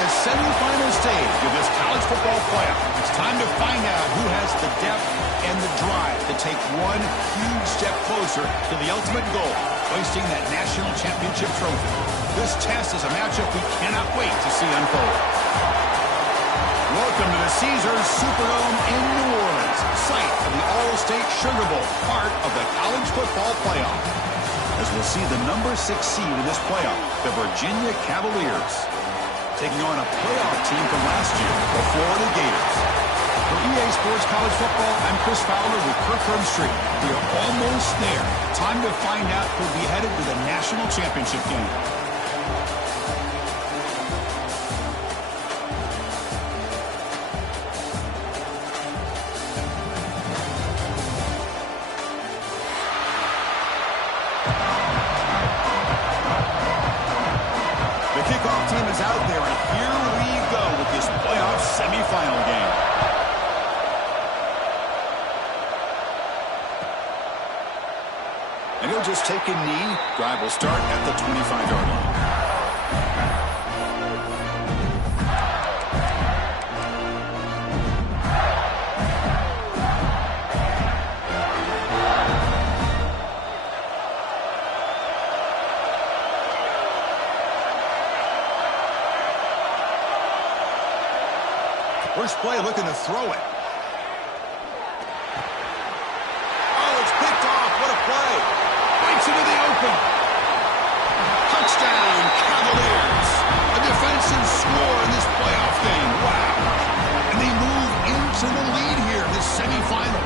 the semifinal stage of this college football playoff. It's time to find out who has the depth and the drive to take one huge step closer to the ultimate goal, hoisting that national championship trophy. This test is a matchup we cannot wait to see unfold. Welcome to the Caesars Superdome in New Orleans, site of the All-State Sugar Bowl, part of the college football playoff. As we'll see the number 6 seed in this playoff, the Virginia Cavaliers, taking on a playoff team from last year, the Florida Gators. For EA Sports College Football, I'm Chris Fowler with Kirk Herbstreit. We are almost there. Time to find out who'll be headed to the national championship game. The kickoff team is out there, and here we go with this playoff semifinal game. And he'll just take a knee. Drive will start at the 25-yard line. First play looking to throw it. Oh, it's picked off. What a play. Bites into the open. Touchdown, Cavaliers. A defensive score in this playoff game. Wow. And they move into the lead here in this semifinal.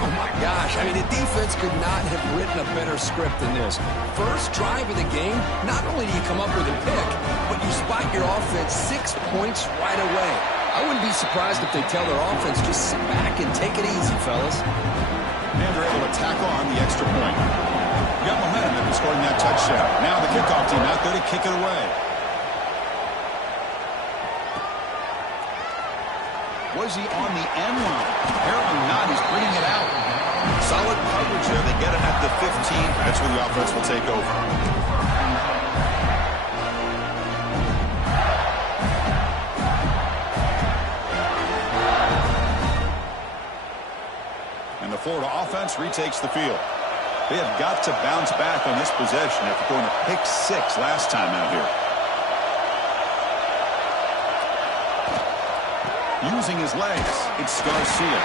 Oh, my gosh. I mean, the defense could not have written a better script than this. First drive of the game, not only do you come up with a pick, but you spot your offense 6 points right away. I wouldn't be surprised if they tell their offense, just sit back and take it easy, fellas. And they're able to tack on the extra point. Got momentum after scoring that touchdown. Now the kickoff team out there to kick it away. Was he on the end line? Apparently not. He's bringing it out. Solid coverage there. They get it at the 15. That's where the offense will take over. And the Florida offense retakes the field. They have got to bounce back on this possession after throwing a pick 6 last time out here. Using his legs, it's Garcia.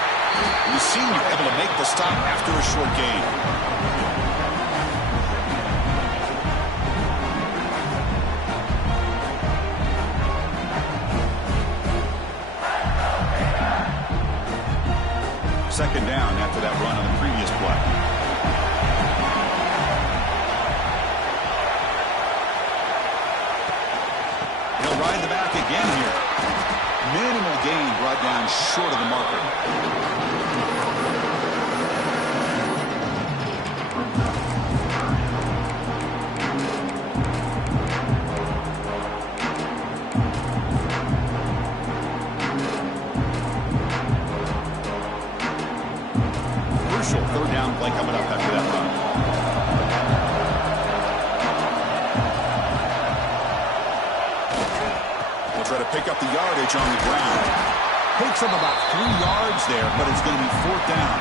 The senior able to make the stop after a short gain. Second down after that run on the previous play. He'll ride the back again here. Minimal gain brought down short of the marker. Crucial third down play coming up after that run. Try to pick up the yardage on the ground. Picks up about 3 yards there, but it's going to be 4th down.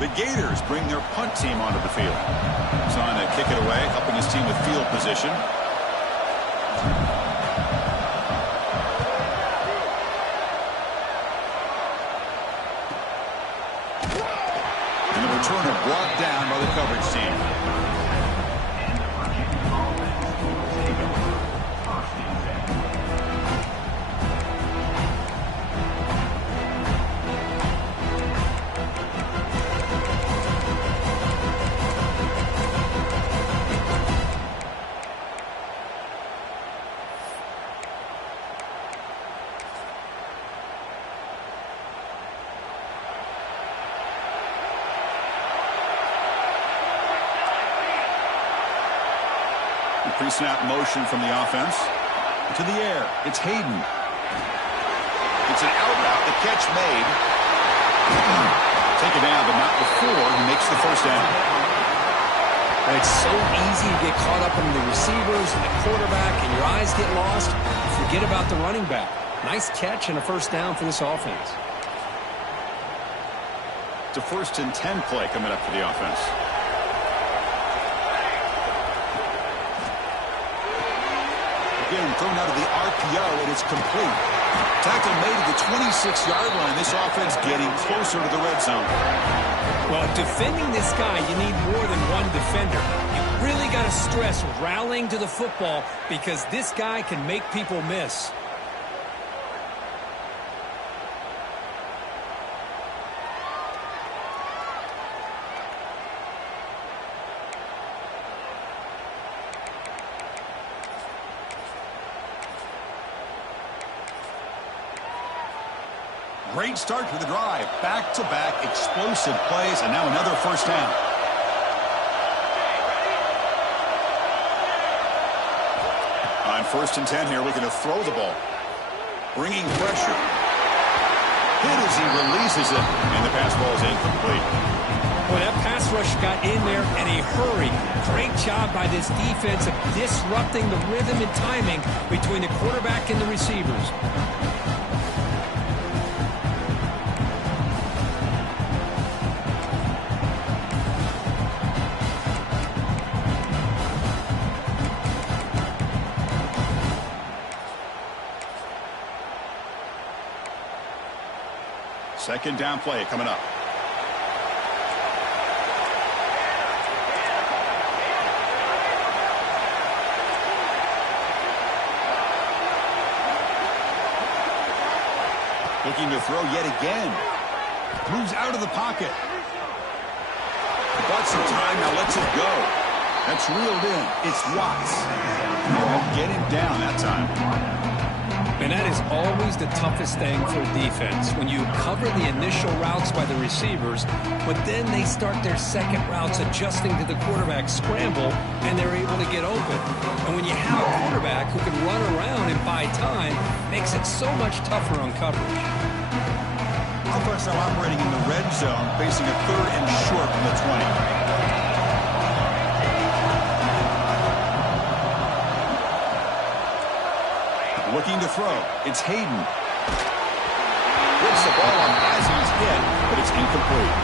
The Gators bring their punt team onto the field. He's on to kick it away, helping his team with field position. Returner brought down by the coverage team. Pre-snap motion from the offense. To the air. It's Hayden. It's an out route. The catch made. Take it down, but not before he makes the first down. It's so easy to get caught up in the receivers and the quarterback, and your eyes get lost. Forget about the running back. Nice catch and a first down for this offense. It's a 1st and 10 play coming up for the offense. Again, thrown out of the RPO, and it's complete. Tackle made at the 26-yard line. This offense getting closer to the red zone. Well, defending this guy, you need more than one defender. You really got to stress rallying to the football because this guy can make people miss. Great start to the drive. Back-to-back explosive plays, and now another first down. On 1st and 10 here, looking to throw the ball. Bringing pressure. Hit as he releases it, and the pass ball is incomplete. Well, that pass rush got in there in a hurry. Great job by this defense of disrupting the rhythm and timing between the quarterback and the receivers. Second down play coming up. Looking to throw yet again. Moves out of the pocket. Got some time, now lets it go. That's reeled in. It's Watts. Won't get him down that time. And that is always the toughest thing for defense, when you cover the initial routes by the receivers, but then they start their second routes adjusting to the quarterback scramble, and they're able to get open. And when you have a quarterback who can run around and buy time, it makes it so much tougher on coverage. Offense now operating in the red zone, facing a 3rd and short from the 20. Looking to throw. It's Hayden. Gets the ball on as he's hit, but it's incomplete.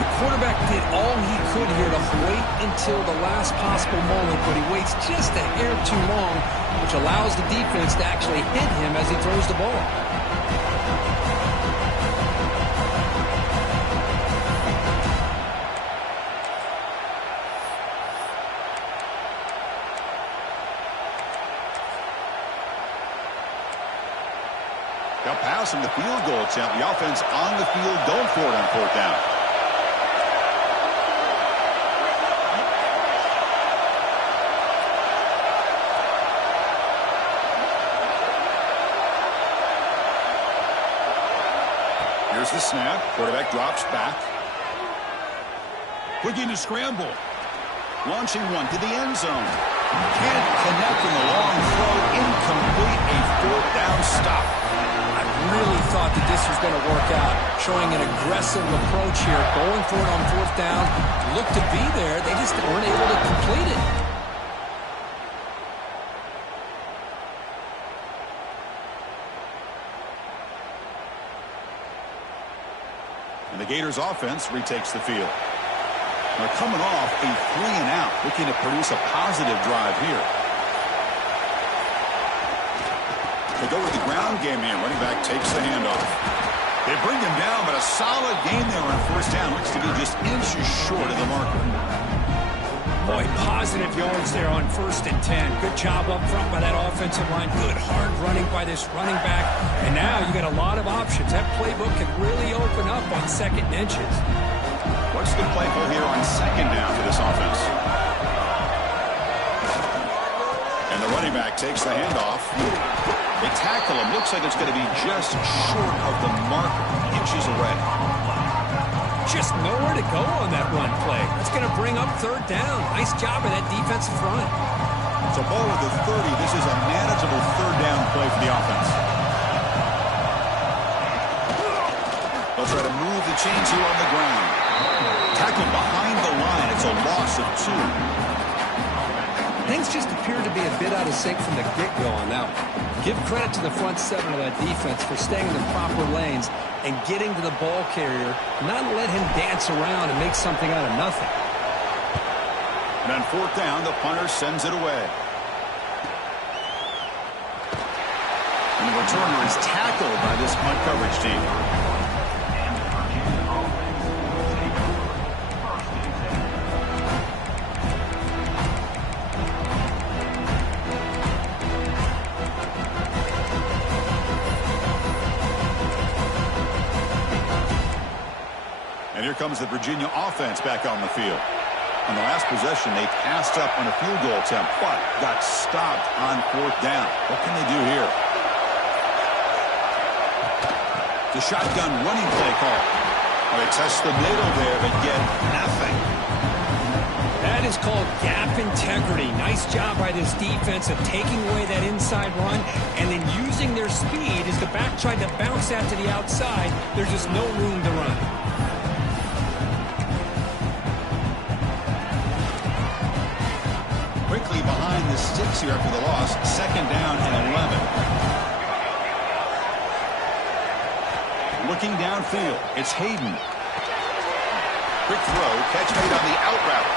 The quarterback did all he could here to wait until the last possible moment, but he waits just a hair too long, which allows the defense to actually hit him as he throws the ball. They'll pass him the field goal attempt. The offense on the field going for it on 4th down. Here's the snap. Quarterback drops back. Looking to scramble. Launching one to the end zone. Can't connect in the long throw. Incomplete. A 4th down stop. Really thought that this was going to work out, showing an aggressive approach here, going for it on 4th down. Looked to be there, they just weren't able to complete it. And the Gators offense retakes the field. They're coming off a 3-and-out, looking to produce a positive drive here. They go with the ground game here. Running back takes the handoff. They bring him down, but a solid game there on 1st down. Looks to be just inches short of the marker. Boy, positive yards there on 1st and 10. Good job up front by that offensive line. Good hard running by this running back. And now you got a lot of options. That playbook can really open up on 2nd and inches. What's the play call here on 2nd down for this offense? And the running back takes the handoff. They tackle him. Looks like it's going to be just short of the mark, inches away. Just nowhere to go on that run play. That's going to bring up 3rd down. Nice job of that defensive front. So ball at the 30. This is a manageable 3rd down play for the offense. They'll try to move the chains here on the ground. Tackled behind the line. It's a loss of 2. Things just appear to be a bit out of sync from the get-go on that one. Give credit to the front 7 of that defense for staying in the proper lanes and getting to the ball carrier, not let him dance around and make something out of nothing. And on 4th down, the punter sends it away. And the returner is tackled by this punt coverage team. And here comes the Virginia offense back on the field. On the last possession, they passed up on a field goal attempt, but got stopped on 4th down. What can they do here? The shotgun running play call. Well, they touched the middle there, but get nothing. That is called gap integrity. Nice job by this defense of taking away that inside run and then using their speed as the back tried to bounce that to the outside. There's just no room to run. Quickly behind the sticks here after the loss. 2nd down and 11. Looking downfield, it's Hayden. Quick throw, catch made on the out route.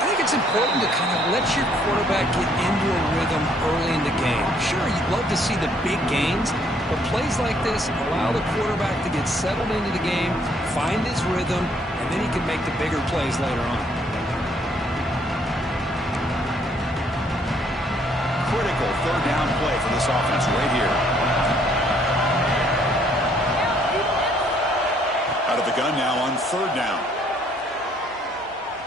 I think it's important to kind of let your quarterback get into a rhythm early in the game. Sure, you'd love to see the big gains, but plays like this allow the quarterback to get settled into the game, find his rhythm, and then he can make the bigger plays later on. Critical 3rd down play for this offense right here. Out of the gun now on 3rd down.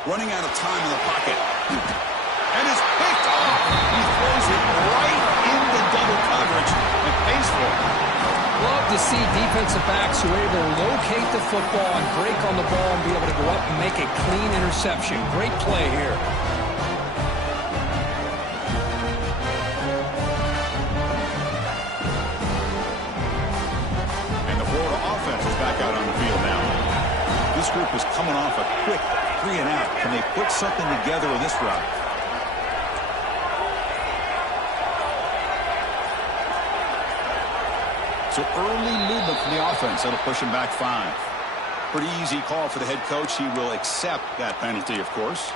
Running out of time in the pocket. And it's picked off. He throws it right into double coverage and pays for it. Love to see defensive backs who are able to locate the football and break on the ball and be able to go up and make a clean interception. Great play here. Out on the field now. This group is coming off a quick 3 and out. Can they put something together with this route? So early movement from the offense. That'll push him back 5. Pretty easy call for the head coach. He will accept that penalty, of course.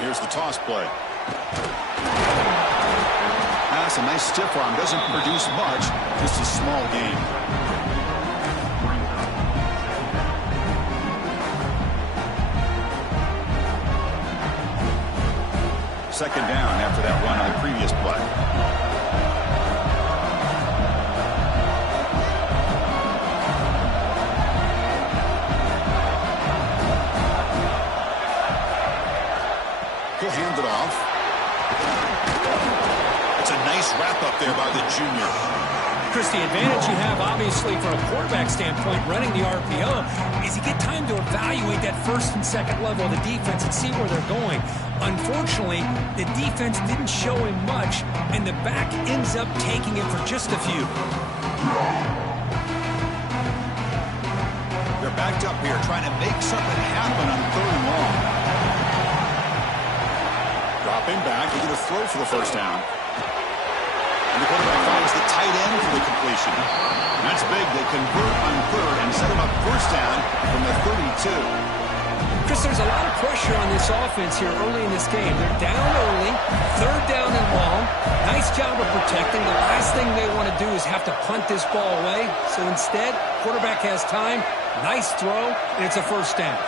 Here's the toss play. That's a nice stiff arm. Doesn't produce much. Just a small gain. Second down after that run on the previous play. He'll hand it off. It's a nice wrap-up there by the junior. Chris, the advantage you have, obviously, from a quarterback standpoint, running the RPO, is you get time to evaluate that 1st and 2nd level of the defense and see where they're going. Unfortunately, the defense didn't show him much, and the back ends up taking it for just a few. They're backed up here, trying to make something happen on 3rd and long. Dropping back, they get a throw for the 1st down. And the quarterback finds the tight end for the completion. That's big. They convert on 3rd and set him up 1st down from the 32. Chris, there's a lot of pressure on this offense here early in this game. They're down early, 3rd down and long. Nice job of protecting. The last thing they want to do is have to punt this ball away. So instead, quarterback has time, nice throw, and it's a 1st down.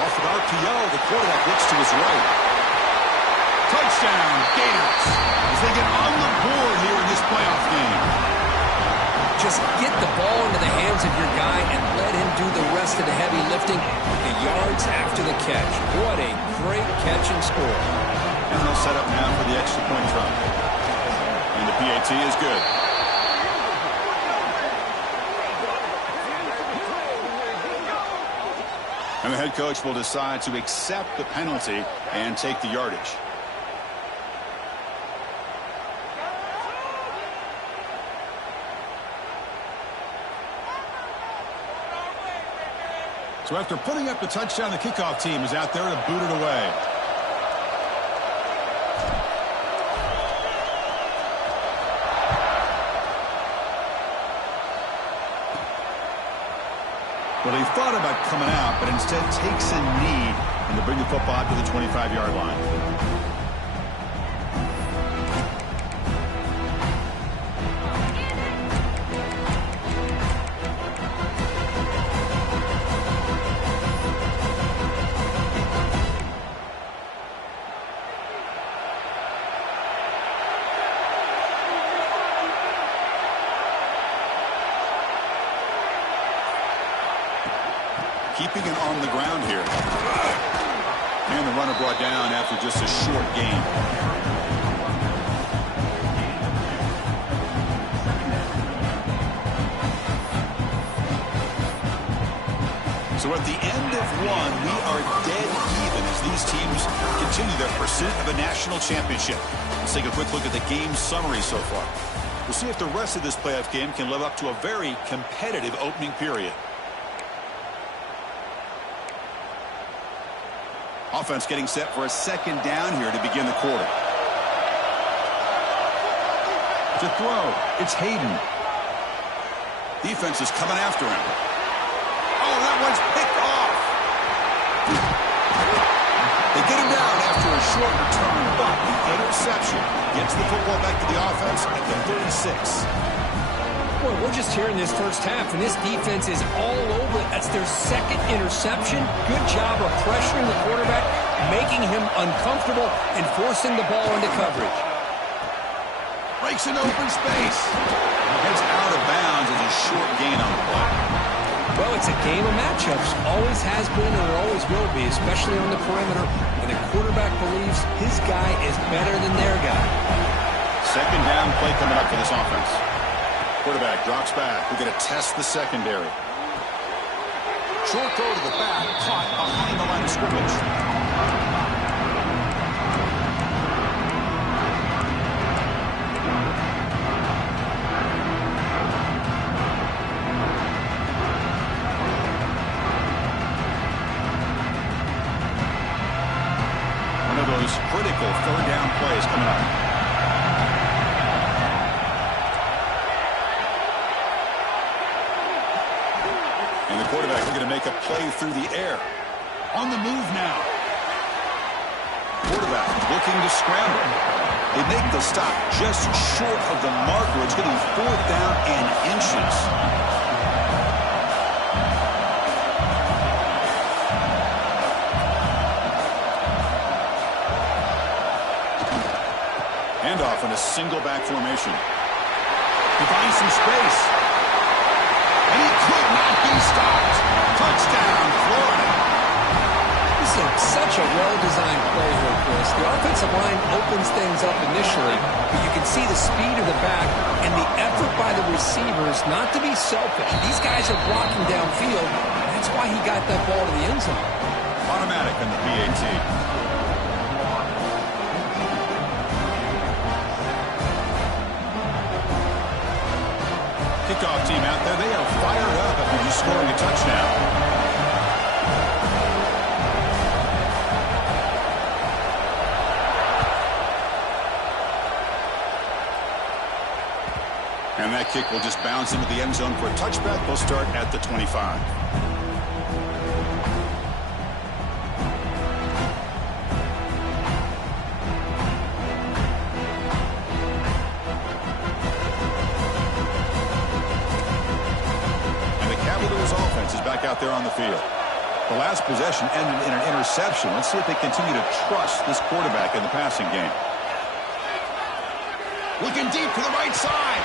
Off of RPO, the quarterback looks to his right. Touchdown, Gators, as they get on the board here in this playoff game. Just get the ball into the hands of your guy and let him do the rest rest of the heavy lifting with the yards after the catch. What a great catch and score. And they'll set up now for the extra point try. And the PAT is good. And the head coach will decide to accept the penalty and take the yardage. So after putting up the touchdown, the kickoff team is out there to boot it away. Well, he thought about coming out, but instead takes a knee and to bring the football to the 25-yard line. Keeping it on the ground here. And the runner brought down after just a short gain. So at the end of one, we are dead even as these teams continue their pursuit of a national championship. Let's take a quick look at the game summary so far. We'll see if the rest of this playoff game can live up to a very competitive opening period. Offense getting set for a second down here to begin the quarter. To throw, it's Hayden. Defense is coming after him. Oh, that one's picked off. They get him down after a short return, but the interception gets the football back to the offense at the 36. Boy, we're just here in this first half, and this defense is all over it. That's their second interception. Good job of pressuring the quarterback, making him uncomfortable, and forcing the ball into coverage. Breaks an open space. Gets out of bounds as a short gain on the play. Well, it's a game of matchups. Always has been and it always will be, especially on the perimeter. And the quarterback believes his guy is better than their guy. Second down play coming up for this offense. Quarterback drops back. We're going to test the secondary. Short throw to the back, caught behind the line of scrimmage. One of those critical third down plays coming up. Quarterback looking to make a play through the air. On the move now. Quarterback looking to scramble. They make the stop just short of the marker. It's getting fourth down and inches. Handoff in a single back formation. He finds some space. And he could not be stopped. Touchdown, Florida. This is such a well-designed play here, Chris. The offensive line opens things up initially, but you can see the speed of the back and the effort by the receivers not to be selfish. These guys are blocking downfield. That's why he got that ball to the end zone. Automatic on the PAT. Kickoff team out there, they are fired up after just scoring a touchdown. And that kick will just bounce into the end zone for a touchback. They'll start at the 25. Back out there on the field. The last possession ended in an interception. Let's see if they continue to trust this quarterback in the passing game. Looking deep to the right side.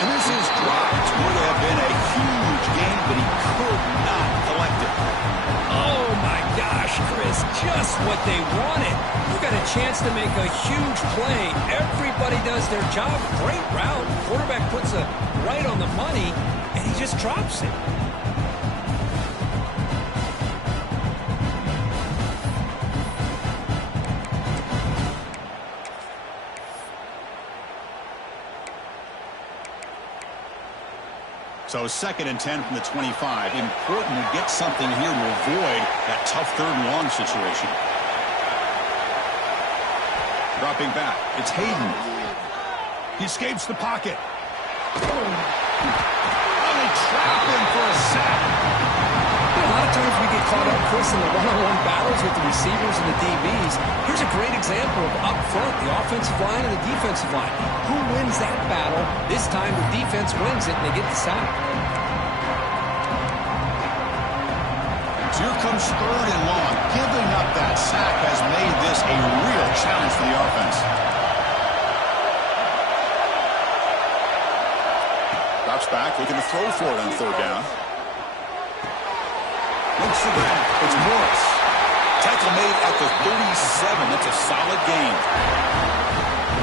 And this is dropped. Would have been a huge game, but he could not collect it. Oh, my gosh, Chris, just what they wanted. You got a chance to make a huge play. Everybody does their job. Great route. Quarterback puts it right on the money, and he just drops it. So 2nd and 10 from the 25. Important to get something here to avoid that tough 3rd and long situation. Dropping back. It's Hayden. He escapes the pocket. Oh, they trap him for a sack. A lot of times we get caught up, Chris, in the one-on-one battles with the receivers and the DBs. Here's a great example of up front, the offensive line and the defensive line. Who wins that battle? This time the defense wins it, and they get the sack. So here comes 3rd and long. Giving up that sack has made this a real challenge for the offense. Drops back, looking to throw for it on 3rd down. Looks for that. It's Morris. Tackle made at the 37. That's a solid gain.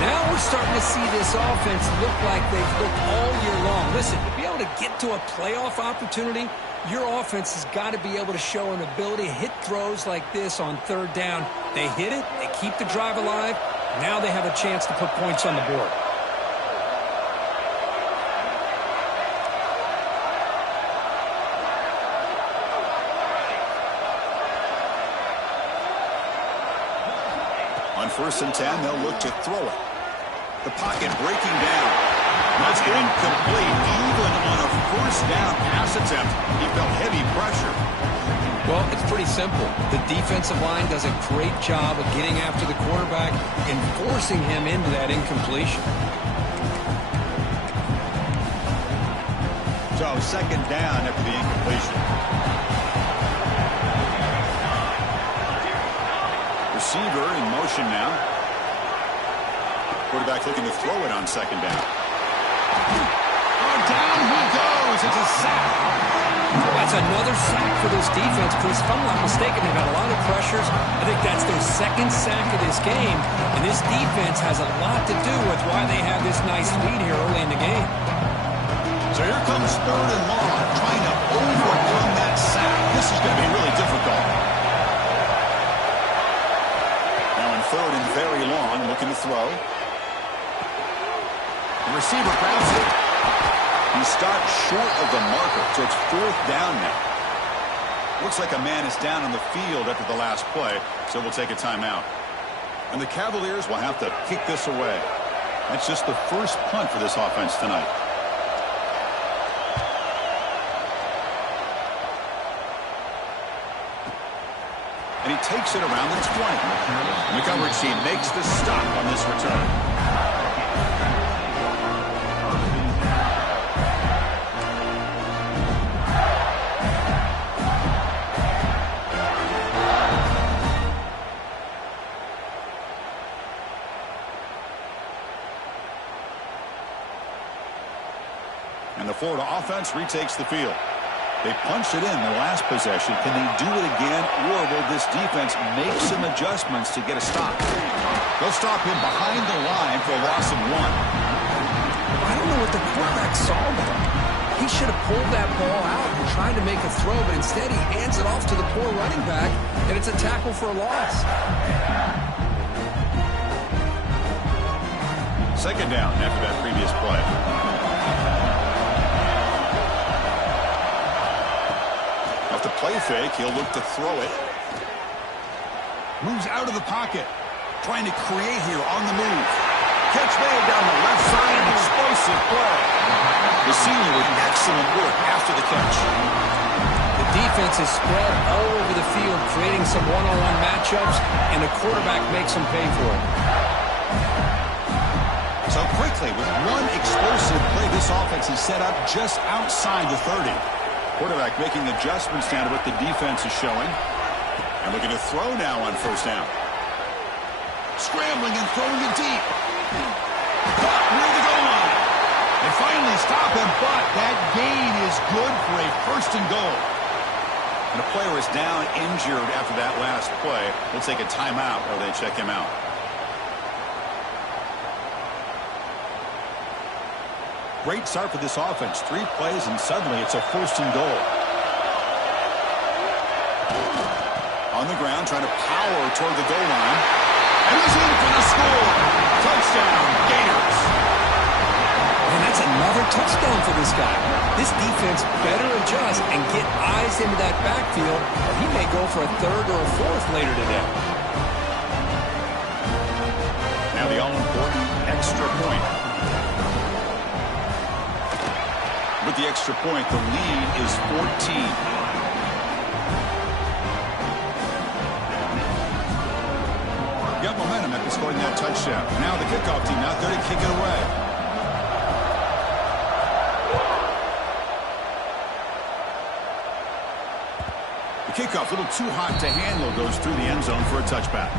Now we're starting to see this offense look like they've looked all year long. Listen, to be able to get to a playoff opportunity, your offense has got to be able to show an ability to hit throws like this on 3rd down. They hit it, they keep the drive alive. Now they have a chance to put points on the board. On 1st and 10, they'll look to throw it. The pocket breaking down. That's incomplete. Even on a 1st down pass attempt, he felt heavy pressure. Well, it's pretty simple. The defensive line does a great job of getting after the quarterback and forcing him into that incompletion. So 2nd down after the incompletion. Receiver in motion now. Quarterback looking to throw it on 2nd down. Oh, down he goes. It's a sack. That's another sack for this defense, Chris. If I'm not mistaken, they've had a lot of pressures. I think that's their 2nd sack of this game. And this defense has a lot to do with why they have this nice lead here early in the game. So here comes 3rd and long, trying to overcome that sack. This is going to be really difficult. 3rd and very long, looking to throw. The receiver grabs it. He stopped short of the marker, so it's 4th down now. Looks like a man is down on the field after the last play, so we'll take a timeout. And the Cavaliers will have to kick this away. That's just the 1st punt for this offense tonight. And he takes it around the 20. The coverage team makes the stop on this return. And the Florida offense retakes the field. They punched it in the last possession. Can they do it again, or will this defense make some adjustments to get a stop? They'll stop him behind the line for a loss of 1. I don't know what the quarterback saw there. He should have pulled that ball out and tried to make a throw, but instead he hands it off to the poor running back, and it's a tackle for a loss. 2nd down after that previous play. After play fake, he'll look to throw it. Moves out of the pocket. Trying to create here on the move. Catch made down the left side. Explosive play. The senior with excellent work after the catch. The defense is spread all over the field, creating some one-on-one matchups, and the quarterback makes them pay for it. So quickly, with one explosive play, this offense is set up just outside the 30. Quarterback making adjustments down to what the defense is showing. And looking to throw now on 1st down. Scrambling and throwing it deep. Caught near the goal line. They finally stop him, but that gain is good for a first and goal. And a player is down injured after that last play. We'll take a timeout while they check him out. Great start for this offense. 3 plays, and suddenly it's a first and goal. On the ground, trying to power toward the goal line. And he's in for the score. Touchdown, Gators. And that's another touchdown for this guy. This defense better adjust and get eyes into that backfield, or he may go for a 3rd or a 4th later today. Now the all-important extra point. With the extra point, the lead is 14. Got momentum after scoring that touchdown. Now the kickoff team out there to kick it away. The kickoff, a little too hot to handle, goes through the end zone for a touchback.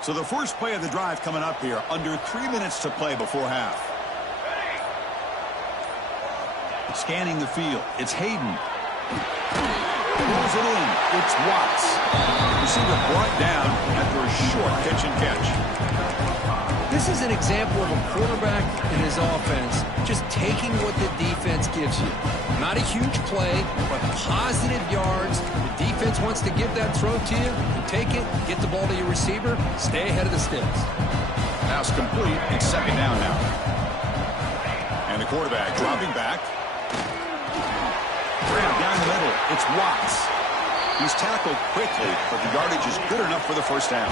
So the first play of the drive coming up here, under 3 minutes to play before half. Scanning the field, it's Hayden. Pulls it in, it's Watts. Receiver brought down after a short catch and catch. This is an example of a quarterback and his offense just taking what the defense gives you. Not a huge play, but positive yards. The defense wants to give that throw to you. You take it, get the ball to your receiver, stay ahead of the sticks. Pass complete. It's 2nd down now. And the quarterback dropping back. Down the middle, it's Watts. He's tackled quickly, but the yardage is good enough for the first down.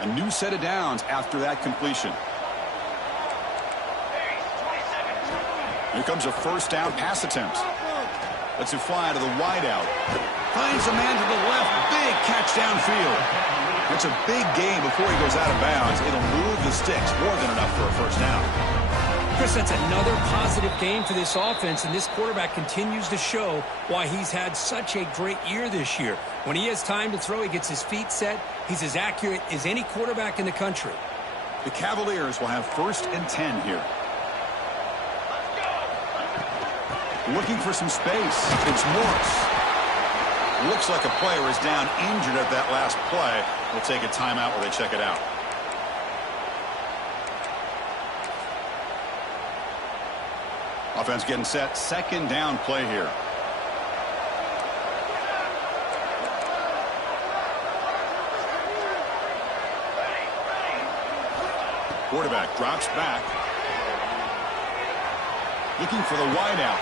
A new set of downs after that completion. Here comes a first down pass attempt. Lets it fly to the wideout. Finds a man to the left. Big catch downfield. It's a big gain before he goes out of bounds. It'll move the sticks more than enough for a first down. Chris, that's another positive game for this offense, and this quarterback continues to show why he's had such a great year this year. When he has time to throw, he gets his feet set. He's as accurate as any quarterback in the country. The Cavaliers will have 1st and 10 here. Looking for some space. It's Morris. Looks like a player is down injured at that last play. We'll take a timeout while they check it out. Offense getting set. 2nd down play here. Quarterback drops back. Looking for the wideout.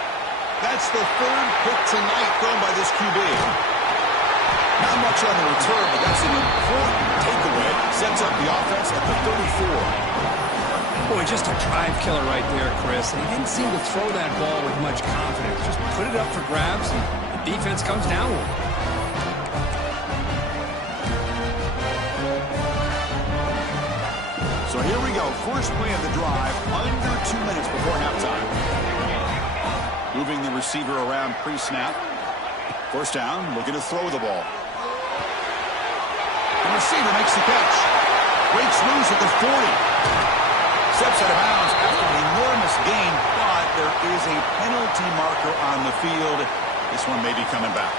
That's the 3rd pick tonight thrown by this QB. Not much on the return, but that's an important takeaway. Sets up the offense at the 34. Boy, just a drive killer right there, Chris. And he didn't seem to throw that ball with much confidence. Just put it up for grabs, and the defense comes down with it. So here we go. First play of the drive, under 2 minutes before halftime. Moving the receiver around pre-snap. First down, looking to throw the ball. The receiver makes the catch. Breaks loose at the 40. Steps out of bounds after an enormous gain, but there is a penalty marker on the field. This one may be coming back.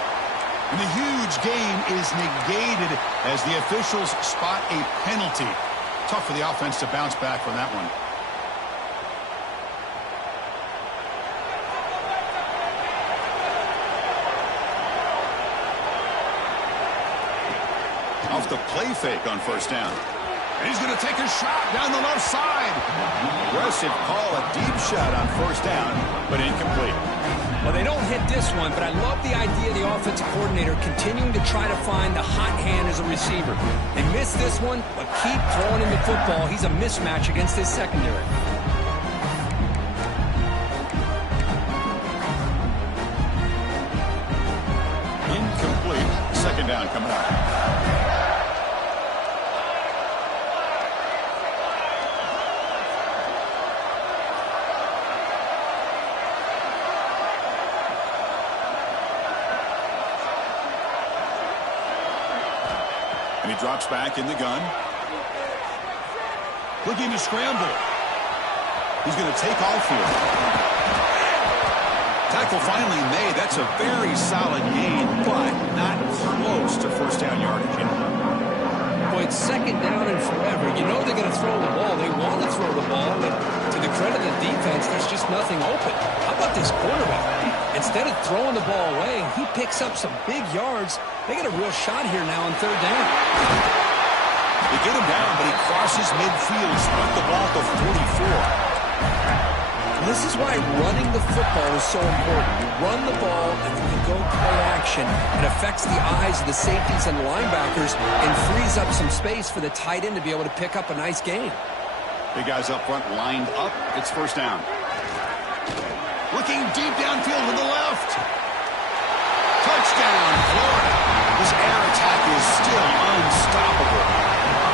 And the huge gain is negated as the officials spot a penalty. Tough for the offense to bounce back from that one. Off the play fake on first down. And he's going to take a shot down the left side. Aggressive call, a deep shot on first down, but incomplete. Well, they don't hit this one, but I love the idea of the offensive coordinator continuing to try to find the hot hand as a receiver. They missed this one, but keep throwing him the football. He's a mismatch against his secondary. Incomplete. Second down coming up. And he drops back in the gun. Looking to scramble. He's going to take off here. Tackle finally made. That's a very solid gain, but not close to first down yardage. Boy, it's second down and forever. You know they're going to throw the ball. They want to throw the ball, but to the credit of the defense, there's just nothing open. How about this quarterback? Instead of throwing the ball away, he picks up some big yards. They got a real shot here now on third down. They get him down, but he crosses midfield, spent the ball to 44. This is why running the football is so important. You run the ball, and then you go play action. It affects the eyes of the safeties and linebackers and frees up some space for the tight end to be able to pick up a nice gain. Big guys up front lined up. It's first down. Looking deep downfield to the left. Touchdown, Florida. This air attack is still unstoppable.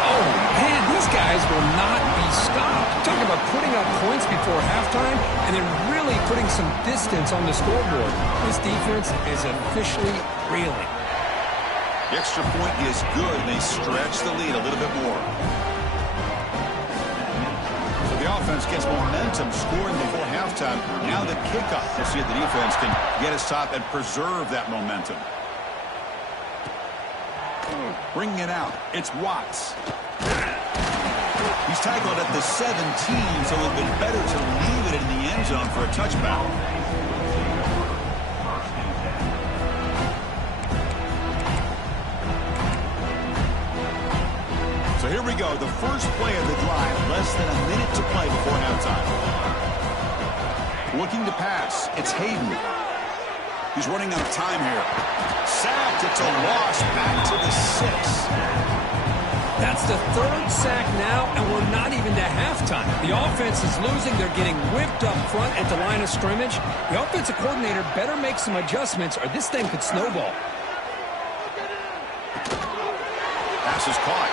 Oh, man, these guys will not be stopped. Talk about putting up points before halftime and then really putting some distance on the scoreboard. This defense is officially reeling. The extra point is good, and they stretch the lead a little bit more. So the offense gets momentum, scoring before halftime. Now the kickoff. We'll see if the defense can get a stop and preserve that momentum. Bringing it out, it's Watts. He's tackled at the 17, so it would have been better to leave it in the end zone for a touchback. So here we go, the first play of the drive, less than a minute to play before halftime. Looking to pass, it's Hayden. He's running out of time here. Sacked, it's a loss, back to the 6. That's the third sack now, and we're not even to halftime. The offense is losing. They're getting whipped up front at the line of scrimmage. The offensive coordinator better make some adjustments, or this thing could snowball. Pass is caught.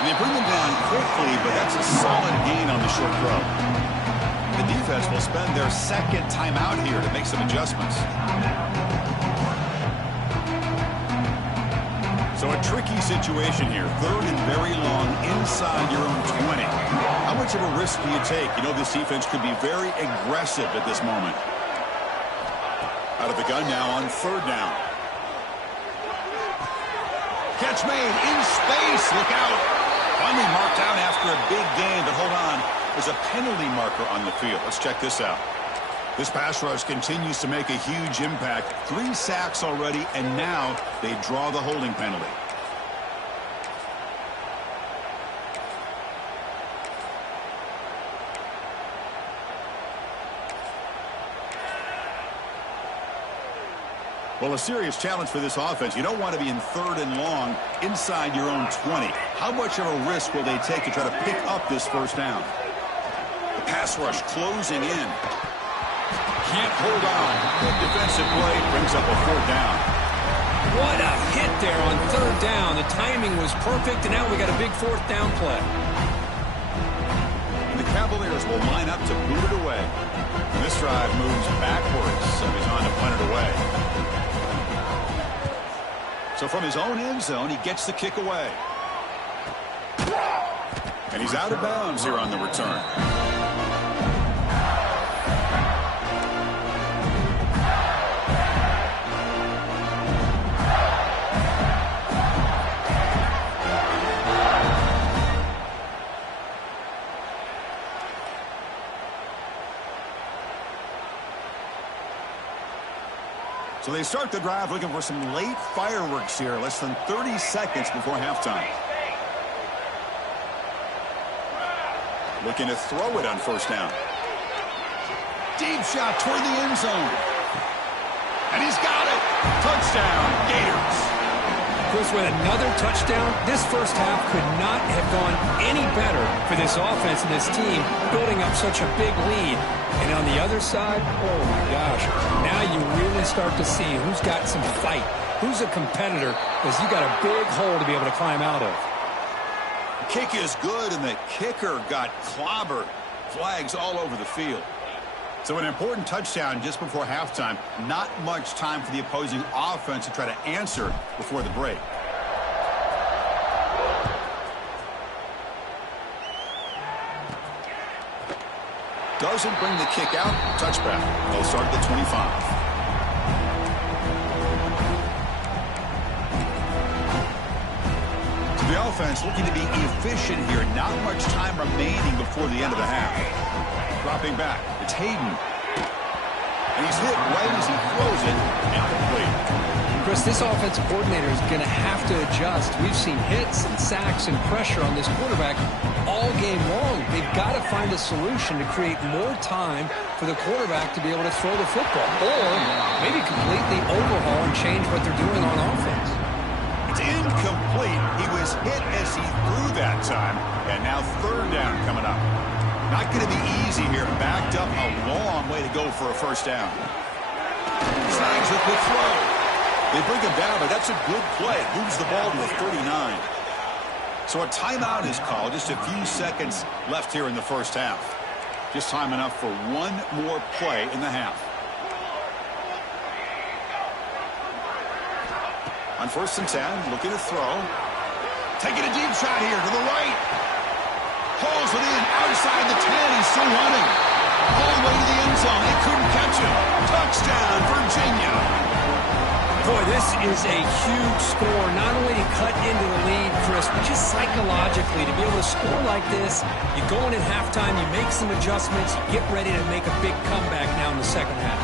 And they bring him down quickly, but that's a solid gain on the short throw. The defense will spend their second timeout here to make some adjustments. So a tricky situation here. Third and very long inside your own 20. How much of a risk do you take? You know this defense could be very aggressive at this moment. Out of the gun now on third down. Catch made in space. Look out. Finally marked out after a big gain, but hold on. There's a penalty marker on the field. Let's check this out. This pass rush continues to make a huge impact. 3 sacks already, and now they draw the holding penalty. Well, a serious challenge for this offense. You don't want to be in third and long inside your own 20. How much of a risk will they take to try to pick up this first down? The pass rush closing in. Can't hold on. Good defensive play brings up a fourth down. What a hit there on third down. The timing was perfect, and now we got a big fourth down play. And the Cavaliers will line up to boot it away. And this drive moves backwards, so he's on to punt it away. So from his own end zone, he gets the kick away. And he's out of bounds here on the return. So they start the drive looking for some late fireworks here, less than 30 seconds before halftime. Looking to throw it on first down. Deep shot toward the end zone. And he's got it. Touchdown, Gators. Chris, with another touchdown, this first half could not have gone any better for this offense and this team, building up such a big lead. And on the other side, oh my gosh, now you really start to see who's got some fight, who's a competitor, because you got a big hole to be able to climb out of. The kick is good, and the kicker got clobbered. Flags all over the field. So an important touchdown just before halftime. Not much time for the opposing offense to try to answer before the break. Doesn't bring the kick out. Touchback. They'll start at the 25. The offense looking to be efficient here. Not much time remaining before the end of the half. Dropping back. It's Hayden. And he's hit right as he throws it. Incomplete. Chris, this offensive coordinator is going to have to adjust. We've seen hits and sacks and pressure on this quarterback all game long. They've got to find a solution to create more time for the quarterback to be able to throw the football. Or maybe completely overhaul and change what they're doing on offense. It's incomplete. He was hit as he threw that time. And now third down coming up. Not going to be easy here. Backed up a long way to go for a first down. Snags with the throw. They bring him down, but that's a good play. Moves the ball to the 39. So a timeout is called. Just a few seconds left here in the first half. Just time enough for one more play in the half. On 1st and 10, looking to throw. Taking a deep shot here to the right. Hauls it in outside the 10. He's still running. All the way to the end zone. They couldn't catch him. Touchdown, Virginia. Boy, this is a huge score. Not only to cut into the lead, Chris, but just psychologically to be able to score like this. You go in at halftime, you make some adjustments, you get ready to make a big comeback now in the second half.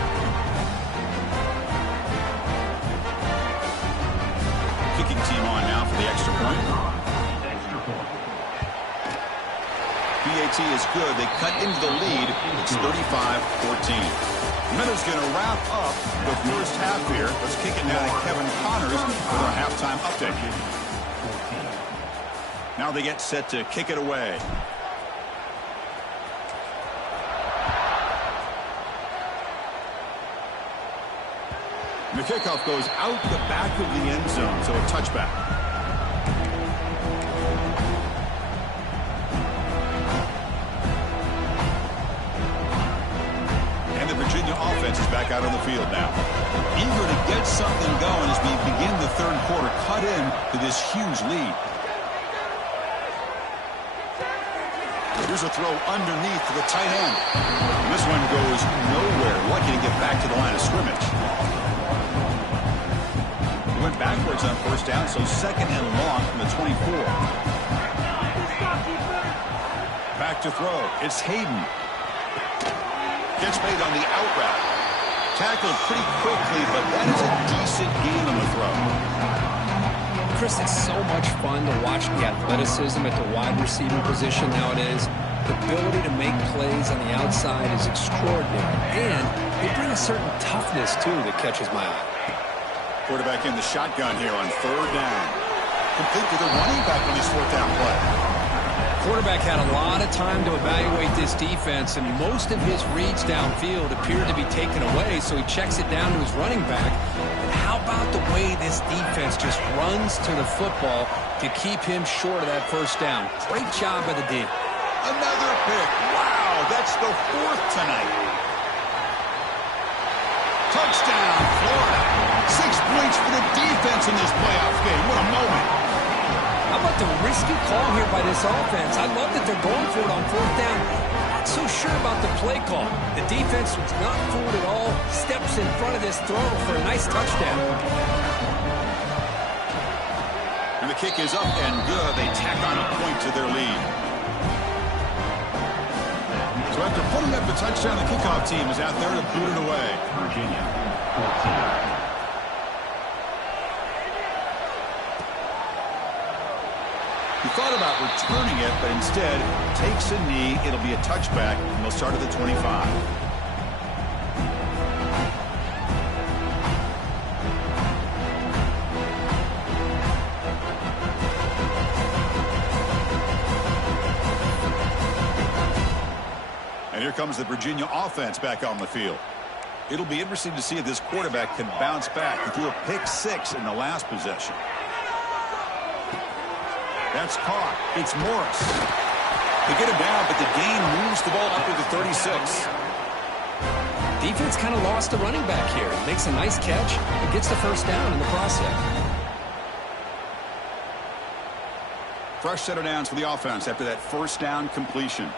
Kicking team on now for the extra point. PAT is good. They cut into the lead. It's 35-14. Minnows going to wrap up the first half here. Let's kick it now to Kevin Connors with our halftime update. Now they get set to kick it away. And the kickoff goes out the back of the end zone, so a touchback. Virginia offense is back out on the field now. Eager to get something going as we begin the third quarter. Cut in to this huge lead. Here's a throw underneath to the tight end. And this one goes nowhere. Lucky to get back to the line of scrimmage. He went backwards on first down, so second and long from the 24. Back to throw. It's Hayden. Gets made on the out route. Tackled pretty quickly, but that is a decent gain on the throw. Chris, it's so much fun to watch the athleticism at the wide receiver position nowadays. The ability to make plays on the outside is extraordinary. And they bring a certain toughness, too, that catches my eye. Quarterback in the shotgun here on third down. Complete to the running back on his fourth down play. Quarterback had a lot of time to evaluate this defense, and most of his reads downfield appeared to be taken away, so he checks it down to his running back. And how about the way this defense just runs to the football to keep him short of that first down? Great job by the D. Another pick. Wow, that's the fourth tonight. Touchdown, Florida. 6 points for the defense in this playoff game. What a moment. How about the risky call here by this offense? I love that they're going for it on fourth down. Not so sure about the play call. The defense was not fooled at all. Steps in front of this throw for a nice touchdown. And the kick is up and good. They tack on a point to their lead. So after putting up the touchdown, the kickoff team is out there to boot it away. Virginia, 14. He thought about returning it, but instead takes a knee. It'll be a touchback, and they'll start at the 25. here comes the Virginia offense back on the field. It'll be interesting to see if this quarterback can bounce back. He threw a pick-6 in the last possession. That's caught. It's Morris. They get him down, but the gain moves the ball up to the 36. Defense kind of lost the running back here. Makes a nice catch and gets the first down in the process. Fresh set of downs for the offense after that first down completion.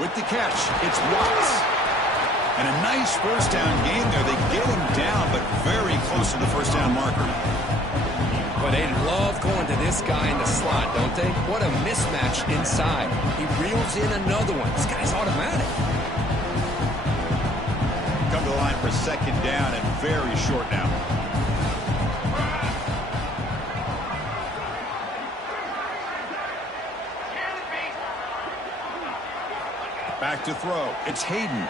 With the catch, it's Watts. And a nice first down gain there. They get him down, but very close to the first down marker. But they love going to this guy in the slot, don't they? What a mismatch inside. He reels in another one. This guy's automatic. Come to the line for second down and very short now. Back to throw. It's Hayden.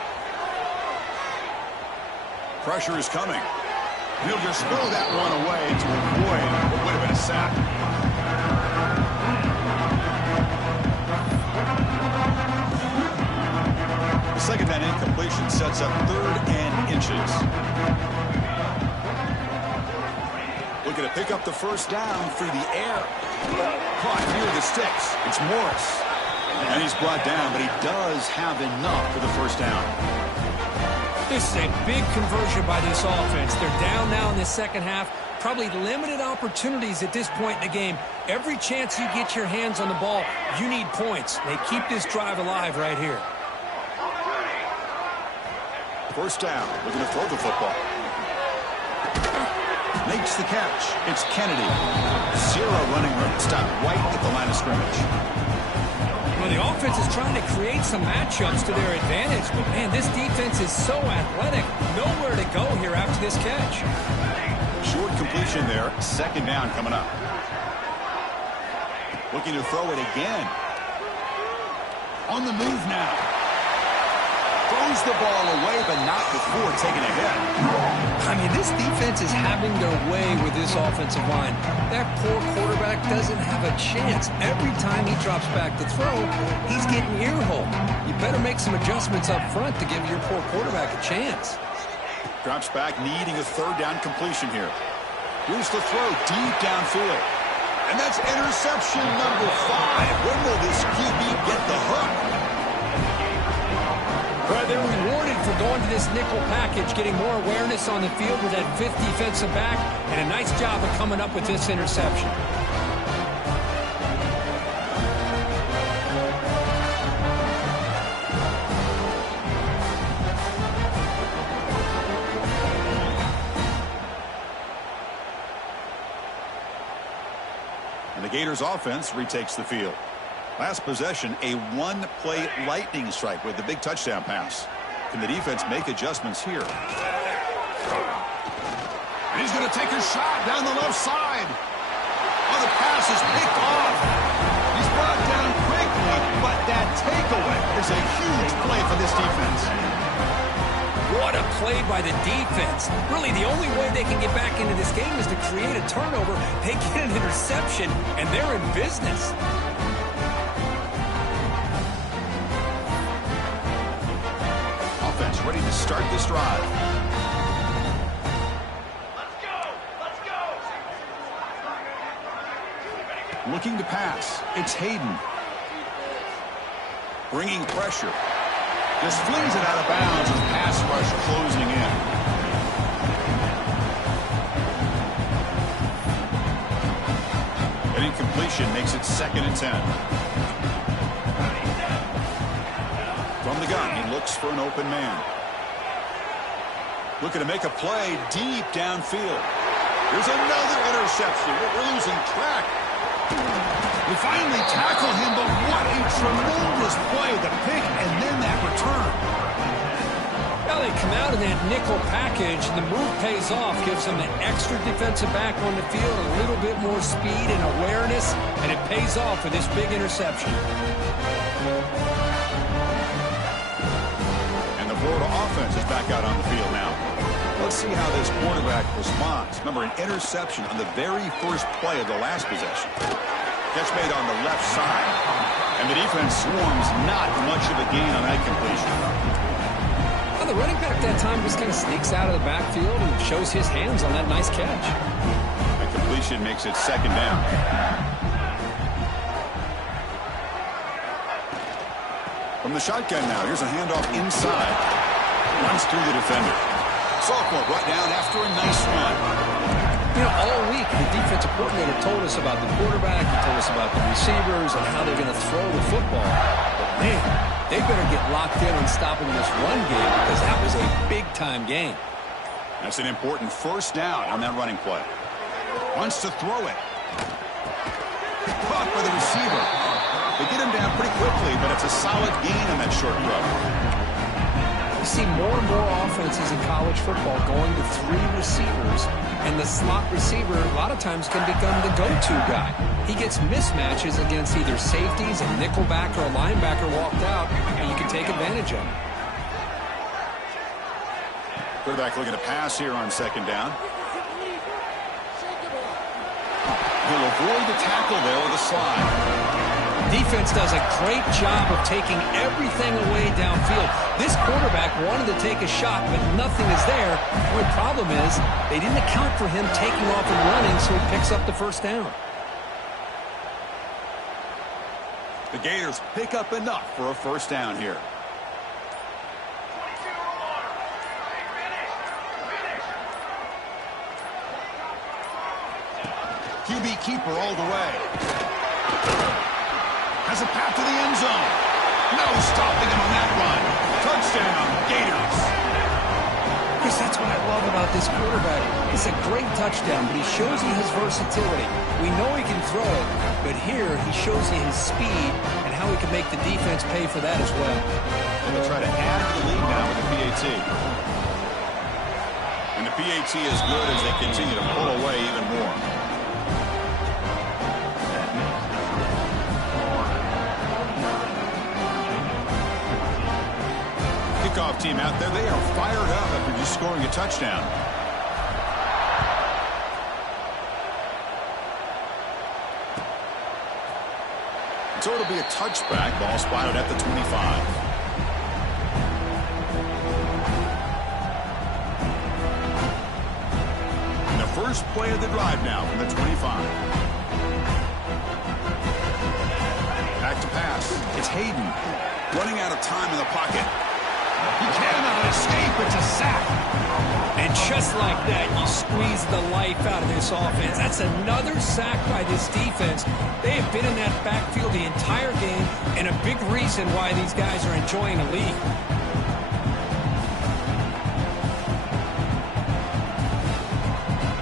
Pressure is coming. And he'll just throw that one away to avoid what would have been a sack. The second down incompletion sets up 3rd and inches. Looking to pick up the first down through the air. Caught near the sticks. It's Morris. And he's brought down, but he does have enough for the first down. This is a big conversion by this offense. They're down now in the second half. Probably limited opportunities at this point in the game. Every chance you get your hands on the ball, you need points. They keep this drive alive right here. First down. Looking to throw the football. Makes the catch. It's Kennedy. 0 running room. Stop right at the line of scrimmage. Well, the offense is trying to create some matchups to their advantage, but, man, this defense is so athletic. Nowhere to go here after this catch. Short completion there. Second down coming up. Looking to throw it again. On the move now. Throws the ball away, but not before taking a hit. I mean, this defense is having their way with this offensive line. That poor quarterback doesn't have a chance. Every time he drops back to throw, he's getting ear-holed. You better make some adjustments up front to give your poor quarterback a chance. Drops back, needing a 3rd down completion here. Here's the throw deep downfield. And that's interception number 5. When will this QB get the hook? Well, they're rewarded for going to this nickel package, getting more awareness on the field with that 5th defensive back, and a nice job of coming up with this interception. And the Gators offense retakes the field. Last possession, a 1-play lightning strike with the big touchdown pass. Can the defense make adjustments here? And he's going to take a shot down the left side. Oh, the pass is picked off. He's brought down quickly, but that takeaway is a huge play for this defense. What a play by the defense. Really, the only way they can get back into this game is to create a turnover. They get an interception, and they're in business. Ready to start this drive. Let's go! Looking to pass. It's Hayden. Bringing pressure. Just flings it out of bounds with pass rush closing in. An incompletion makes it 2nd and 10. From the gun, he looks for an open man. Looking to make a play deep downfield. There's another interception. We're losing track. We finally tackle him, but what a tremendous play. The pick and then that return. Well, they come out in that nickel package, and the move pays off, gives them an extra defensive back on the field, a little bit more speed and awareness, and it pays off with this big interception. Florida offense is back out on the field now. Let's see how this quarterback responds. Remember, an interception on the very first play of the last possession. Catch made on the left side. And the defense swarms not much of a gain on that completion. Well, the running back that time just kind of sneaks out of the backfield and shows his hands on that nice catch. The completion makes it second down. From the shotgun now, here's a handoff inside. Runs through the defender. Sophomore brought down after a nice run. You know, all week, the defensive coordinator told us about the quarterback, he told us about the receivers and how they're going to throw the football. But, man, they better get locked in on stopping this run game because that was a big-time game. That's an important first down on that running play. Wants to throw it. Caught by the receiver. They get him down pretty quickly, but it's a solid gain on that short throw. You see more and more offenses in college football going to 3 receivers, and the slot receiver a lot of times can become the go-to guy. He gets mismatches against either safeties, a nickelback, or a linebacker walked out, and you can take advantage of it. Quarterback looking to pass here on second down. He'll avoid the tackle there with a slide. Defense does a great job of taking everything away downfield. This quarterback wanted to take a shot, but nothing is there. The only problem is they didn't account for him taking off and running, so he picks up the first down. The Gators pick up enough for a first down here. QB keeper all the way. Has a path to the end zone. No stopping him on that run. Touchdown, Gators. Yes, that's what I love about this quarterback. It's a great touchdown, but he shows you his versatility. We know he can throw it, but here he shows you his speed and how he can make the defense pay for that as well. And they'll try to add to the lead now with the PAT. And the PAT is good as they continue to pull away even more. Kickoff team out there. They are fired up after just scoring a touchdown. So it'll be a touchback. Ball spotted at the 25. And the first play of the drive now from the 25. Back to pass. It's Hayden running out of time in the pocket. He cannot escape. It's a sack. And just like that, you squeeze the life out of this offense. That's another sack by this defense. They have been in that backfield the entire game, and a big reason why these guys are enjoying the lead.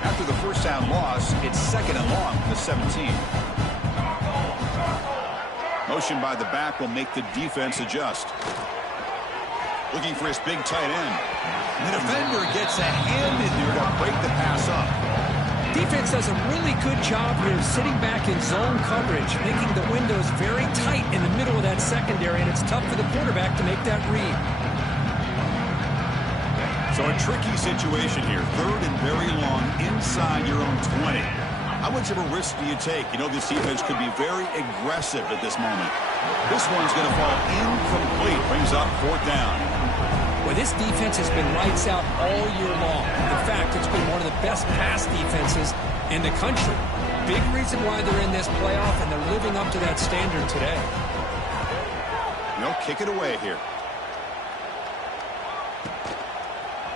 After the first down loss, it's second and long from the 17. Motion by the back will make the defense adjust. Looking for his big tight end. The defender gets a hand in there to break the pass up. Defense does a really good job here sitting back in zone coverage, making the windows very tight in the middle of that secondary, and it's tough for the quarterback to make that read. So a tricky situation here. Third and very long inside your own 20. How much of a risk do you take? You know this defense could be very aggressive at this moment. This one's going to fall incomplete. Brings up fourth down. Well, this defense has been lights out all year long. In fact, it's been one of the best pass defenses in the country. Big reason why they're in this playoff, and they're living up to that standard today. No, kick it away here.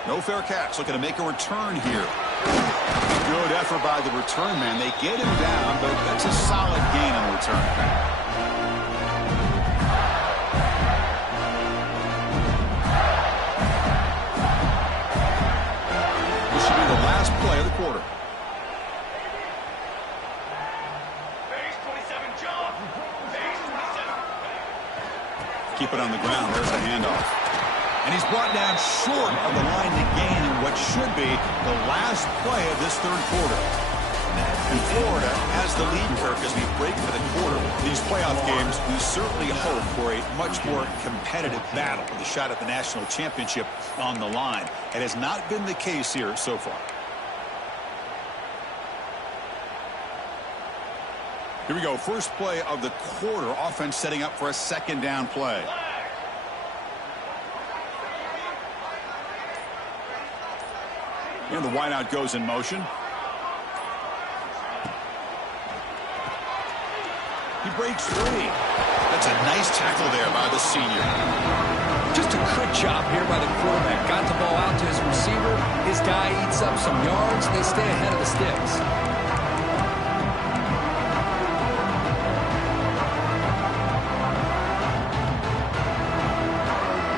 No fair catch. Looking to make a return here. Good effort by the return man. They get him down, but that's a solid gain on the return. This should be the last play of the quarter. Base 27 jump. Base 27. Keep it on the ground. There's the handoff. And he's brought down short of the line to gain in what should be the last play of this third quarter. And Florida has the lead, Kirk, as we break for the quarter. These playoff games, we certainly hope for a much more competitive battle with a shot at the national championship on the line. It has not been the case here so far. Here we go. First play of the quarter. Offense setting up for a second down play. And the wideout goes in motion. He breaks free. That's a nice tackle there by the senior. Just a quick job here by the quarterback. Got the ball out to his receiver. His guy eats up some yards. They stay ahead of the sticks.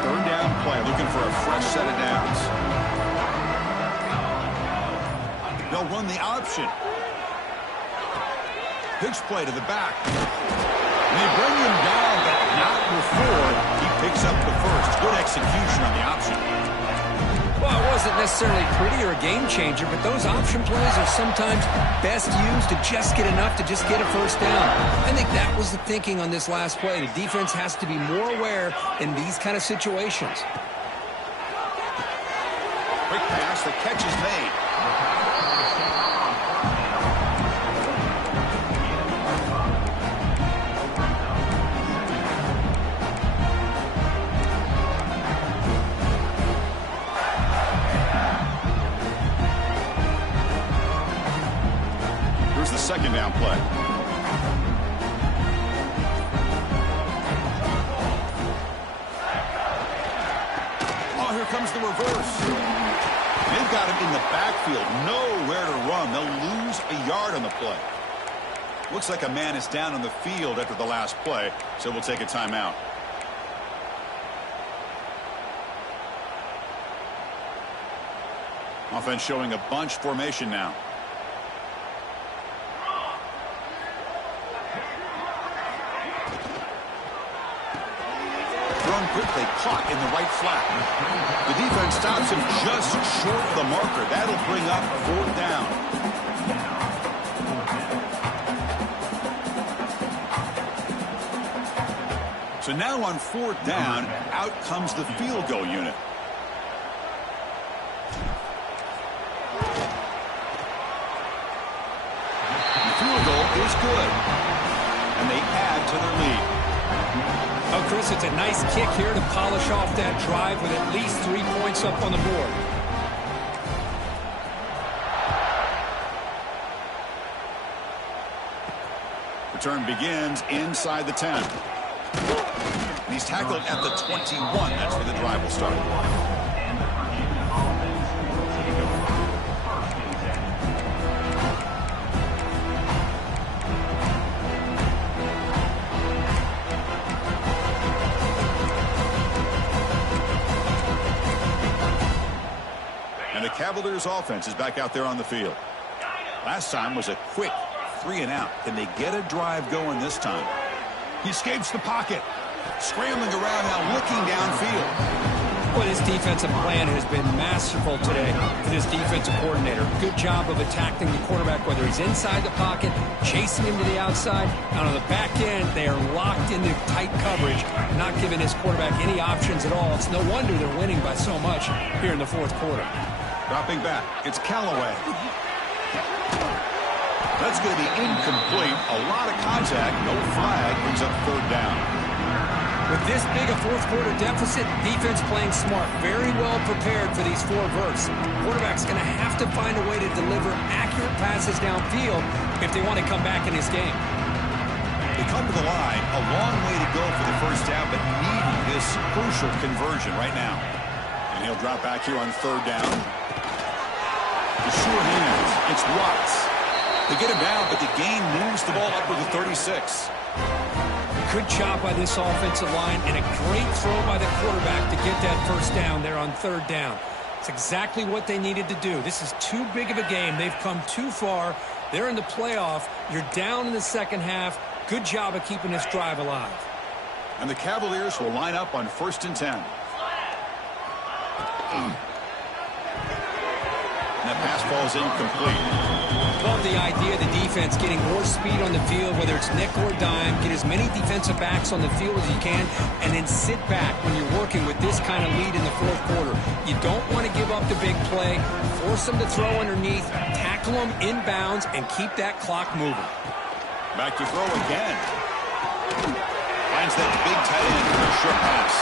Third down play. Looking for a fresh set of downs. They'll run the option. Pitch play to the back. And they bring him down, but not before he picks up the first. Good execution on the option. Well, it wasn't necessarily pretty or a game changer, but those option plays are sometimes best used to just get enough to just get a first down. I think that was the thinking on this last play. The defense has to be more aware in these kind of situations. Quick pass, the catch is made. Here's the second down play. Oh, here comes the reverse. They've got him in the backfield, nowhere to run. They'll lose a yard on the play. Looks like a man is down on the field after the last play, so we'll take a timeout. Offense showing a bunch formation now. Thrown quickly, caught in the right flat. The defense stops him just short of the marker. That'll bring up fourth down. So now on fourth down, out comes the field goal unit. The field goal is good. And they add to their lead. Oh, Chris, it's a nice kick here to polish off that drive with at least 3 points up on the board. Return begins inside the 10. He's tackled at the 21. That's where the drive will start. And the Cavaliers offense is back out there on the field. Last time was a quick 3 and out. Can they get a drive going this time? He escapes the pocket. Scrambling around now, looking downfield. Well, his defensive plan has been masterful today for this defensive coordinator. Good job of attacking the quarterback, whether he's inside the pocket, chasing him to the outside. And on the back end, they are locked into tight coverage, not giving his quarterback any options at all. It's no wonder they're winning by so much here in the fourth quarter. Dropping back, it's Callaway. That's going to be incomplete. A lot of contact, no flag, brings up third down. With this big a fourth quarter deficit, defense playing smart, very well prepared for these 4 verts. Quarterback's going to have to find a way to deliver accurate passes downfield if they want to come back in this game. They come to the line, a long way to go for the first down, but needing this crucial conversion right now. And he'll drop back here on third down. The sure hands, it's Watts. They get him down, but the gain moves the ball up to the 36. Good job by this offensive line and a great throw by the quarterback to get that first down there on third down. It's exactly what they needed to do. This is too big of a game. They've come too far. They're in the playoff. You're down in the second half. Good job of keeping this drive alive. And the Cavaliers will line up on 1st and 10. And that pass falls incomplete. Love the idea of the defense getting more speed on the field, whether it's nickel or dime. Get as many defensive backs on the field as you can, and then sit back when you're working with this kind of lead in the fourth quarter. You don't want to give up the big play. Force them to throw underneath, tackle them inbounds, and keep that clock moving. Back to throw again. Finds that big tight end for a short pass.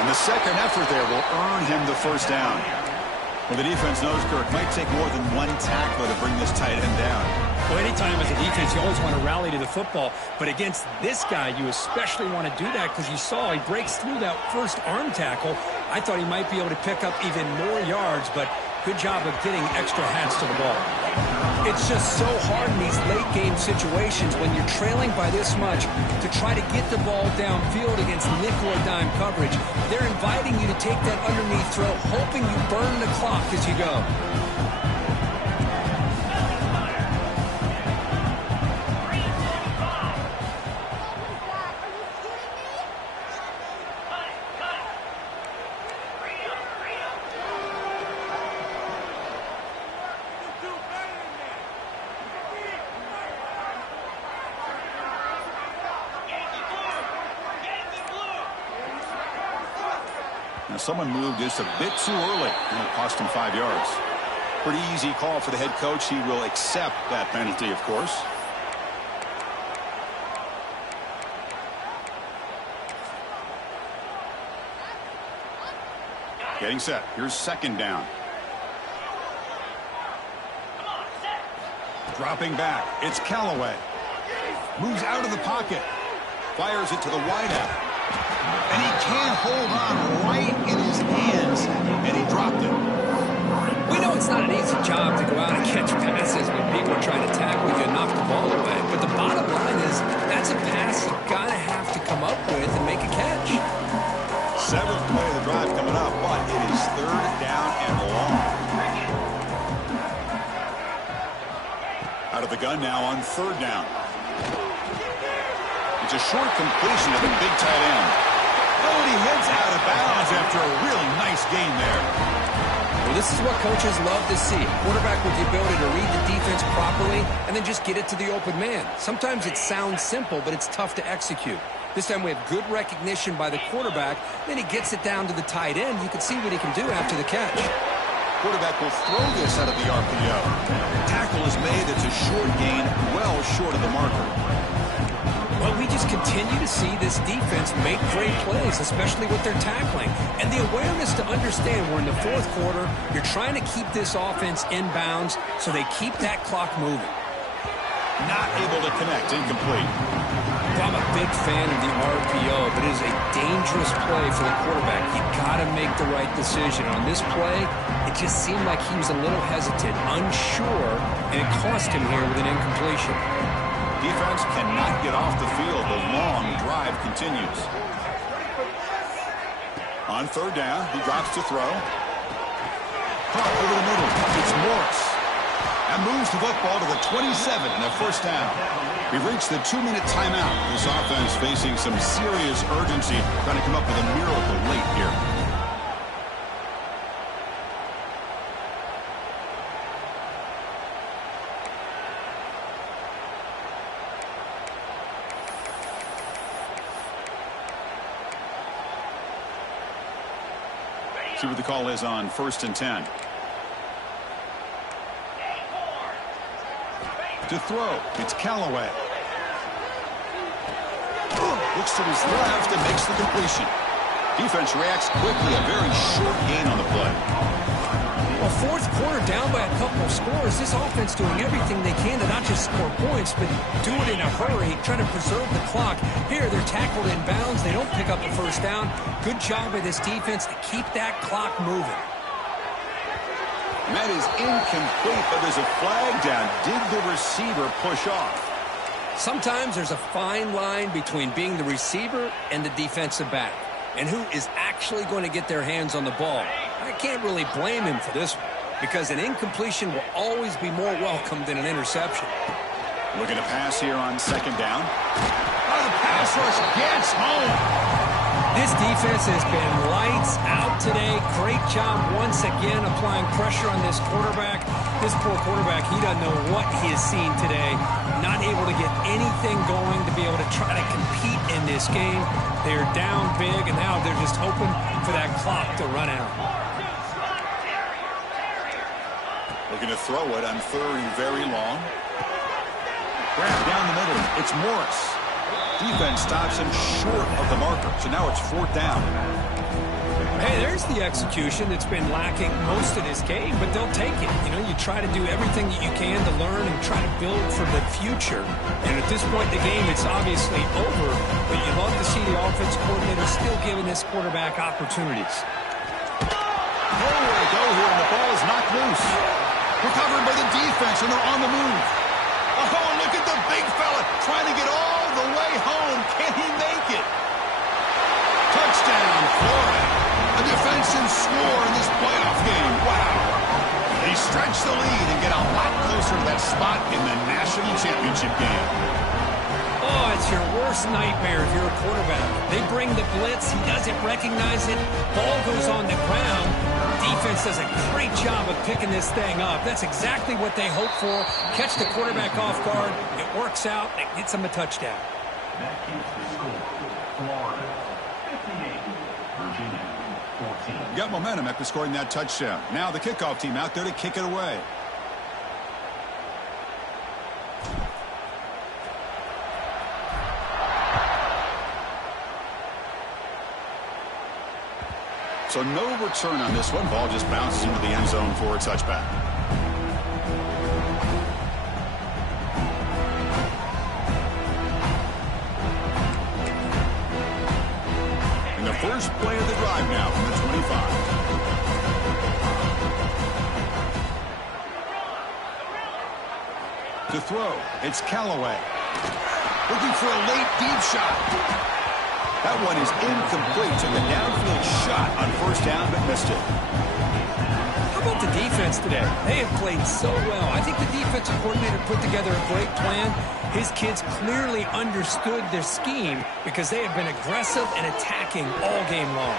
And the second effort there will earn him the first down. Well, the defense knows, Kirk, might take more than one tackler to bring this tight end down. Well, anytime as a defense, you always want to rally to the football. But against this guy, you especially want to do that because you saw he breaks through that first arm tackle. I thought he might be able to pick up even more yards, but good job of getting extra hats to the ball. It's just so hard in these late-game situations when you're trailing by this much to try to get the ball downfield against nickel or dime coverage. They're inviting you to take that underneath throw, hoping you burn the clock as you go. Now, someone moved just a bit too early, and it'll cost him 5 yards. Pretty easy call for the head coach. He will accept that penalty, of course. Getting set. Here's second down. Dropping back. It's Callaway. Moves out of the pocket. Fires it to the wideout. And he can't hold on right in his hands. And he dropped it. We know it's not an easy job to go out and catch passes when people are trying to tackle you and knock the ball away. But the bottom line is that's a pass you've got to have to come up with and make a catch. Seventh play of the drive coming up, but it is third down and long. Out of the gun now on third down. It's a short completion to the big tight end. Oh, and he heads out of bounds after a really nice gain there. Well, this is what coaches love to see. Quarterback with the ability to read the defense properly and then just get it to the open man. Sometimes it sounds simple, but it's tough to execute. This time we have good recognition by the quarterback. Then he gets it down to the tight end. You can see what he can do after the catch. Quarterback will throw this out of the RPO. Tackle is made. It's a short gain, well short of the marker. Well, we just continue to see this defense make great plays, especially with their tackling. And the awareness to understand we're in the fourth quarter, you're trying to keep this offense in bounds so they keep that clock moving. Not able to connect, incomplete. Well, I'm a big fan of the RPO, but it is a dangerous play for the quarterback. You got to make the right decision. On this play, it just seemed like he was a little hesitant, unsure, and it cost him here with an incompletion. Defense cannot get off the field. The long drive continues. On third down, he drops to throw. Caught over the middle. It's Morris. And moves the football to the 27 and a first down. We've reached the 2-minute timeout. This offense facing some serious urgency, trying to come up with a miracle late here. See what the call is on 1st and 10. To throw, it's Callaway. Looks to his left and makes the completion. Defense reacts quickly, a very short gain on the play. Well, fourth quarter down by a couple of scores. This offense doing everything they can to not just score points, but do it in a hurry, trying to preserve the clock. Here, they're tackled in bounds. They don't pick up the first down. Good job by this defense to keep that clock moving. And that is incomplete, but there's a flag down. Did the receiver push off? Sometimes there's a fine line between being the receiver and the defensive back, and who is actually going to get their hands on the ball. I can't really blame him for this one, because an incompletion will always be more welcome than an interception. Looking to pass here on second down. Oh, the pass rush gets home. This defense has been lights out today. Great job once again applying pressure on this quarterback. This poor quarterback, he doesn't know what he has seen today. Not able to get anything going to be able to try to compete in this game. They're down big, and now they're just hoping for that clock to run out. Looking to throw it on third and very long. Grab down the middle. It's Morris. Defense stops him short of the marker, so now it's 4th down. Hey, there's the execution that's been lacking most of this game, but they'll take it. You know, you try to do everything that you can to learn and try to build for the future. And at this point in the game, it's obviously over, but you love to see the offense coordinator still giving this quarterback opportunities. Nowhere to go here, and the ball is knocked loose. Recovered by the defense, and they're on the move. Oh, look at the big fella trying to get all the way home. Can he make it? Touchdown, Florida. A defensive score in this playoff game. Wow. They stretch the lead and get a lot closer to that spot in the national championship game. Oh, it's your worst nightmare if you're a quarterback. They bring the blitz. He doesn't recognize it. Ball goes on the ground. Defense does a great job of picking this thing up. That's exactly what they hope for. Catch the quarterback off guard. It works out. It gets him a touchdown. That keeps the score. Florida 58, Virginia 14. Got momentum after scoring that touchdown. Now the kickoff team out there to kick it away. So no return on this one. Ball just bounces into the end zone for a touchback. And the first play of the drive now from the 25. To throw, it's Callaway. Looking for a late deep shot. That one is incomplete. Took a downfield shot on 1st down, but missed it. How about the defense today? They have played so well. I think the defensive coordinator put together a great plan. His kids clearly understood their scheme because they have been aggressive and attacking all game long.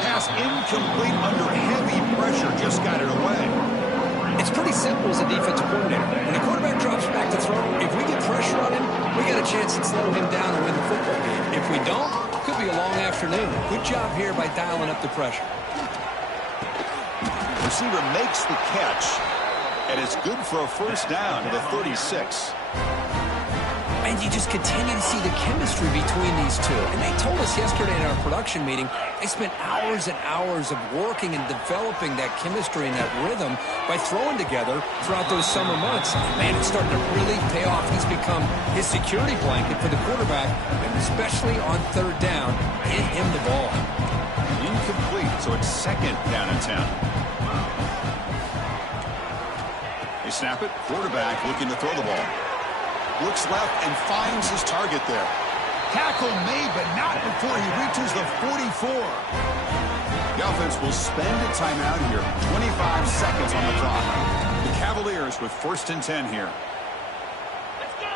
Pass incomplete under heavy pressure. Just got it away. It's pretty simple as a defensive coordinator. When the quarterback drops back to throw, if we get pressure on him, we got a chance to slow him down and win the football game. If we don't, it could be a long afternoon. Good job here by dialing up the pressure. Receiver makes the catch, and it's good for a 1st down to the 36. And you just continue to see the chemistry between these two. And they told us yesterday in our production meeting, they spent hours and hours of working and developing that chemistry and that rhythm by throwing together throughout those summer months. Man, it's starting to really pay off. He's become his security blanket for the quarterback, and especially on 3rd down, get him the ball. Incomplete, so it's 2nd down and 10. They snap it. Quarterback looking to throw the ball. Looks left and finds his target there. Tackle made, but not before he reaches the 44. The offense will spend a timeout here. 25 seconds on the clock. The Cavaliers with 1st and 10 here. Let's go!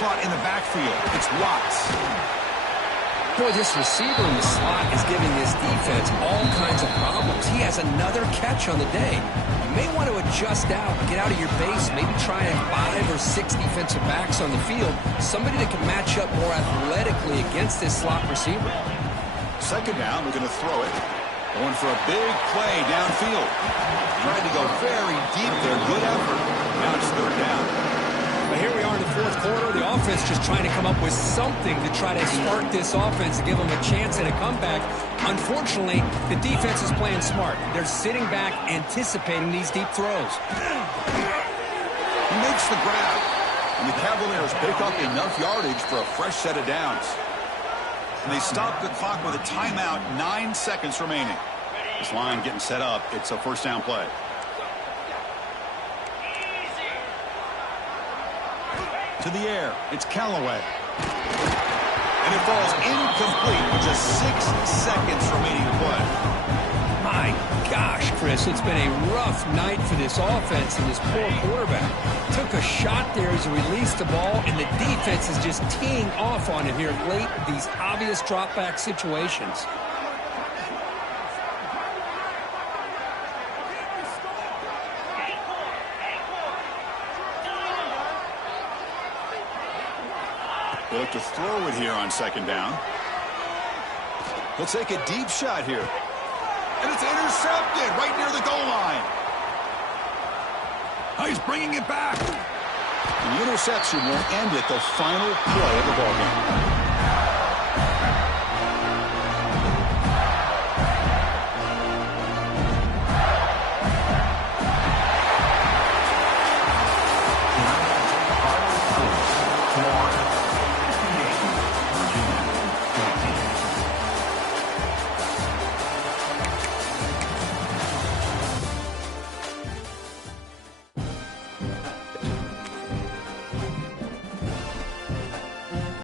Caught in the backfield. It's Watts. Boy, this receiver in the slot is giving this defense all kinds of problems. He has another catch on the day. You may want to adjust out, get out of your base, maybe try 5 or 6 defensive backs on the field, somebody that can match up more athletically against this slot receiver. 2nd down, we're going to throw it. Going for a big play downfield. Trying to go very deep there. Good effort. Now it's 3rd down. But here we are in the 4th quarter. The offense just trying to come up with something to try to spark this offense to give them a chance at a comeback. Unfortunately, the defense is playing smart. They're sitting back, anticipating these deep throws. He makes the grab, and the Cavaliers pick up enough yardage for a fresh set of downs. And they stop the clock with a timeout, 9 seconds remaining. This line getting set up. It's a 1st down play. To the air, it's Callaway. And it falls incomplete with just 6 seconds remaining to play. My gosh, Chris, it's been a rough night for this offense and this poor quarterback. Took a shot there as he released the ball, and the defense is just teeing off on him here late, these obvious drop-back situations. They look to throw it here on 2nd down. He'll take a deep shot here. And it's intercepted right near the goal line. he's bringing it back. The interception will end it, the final play of the ballgame.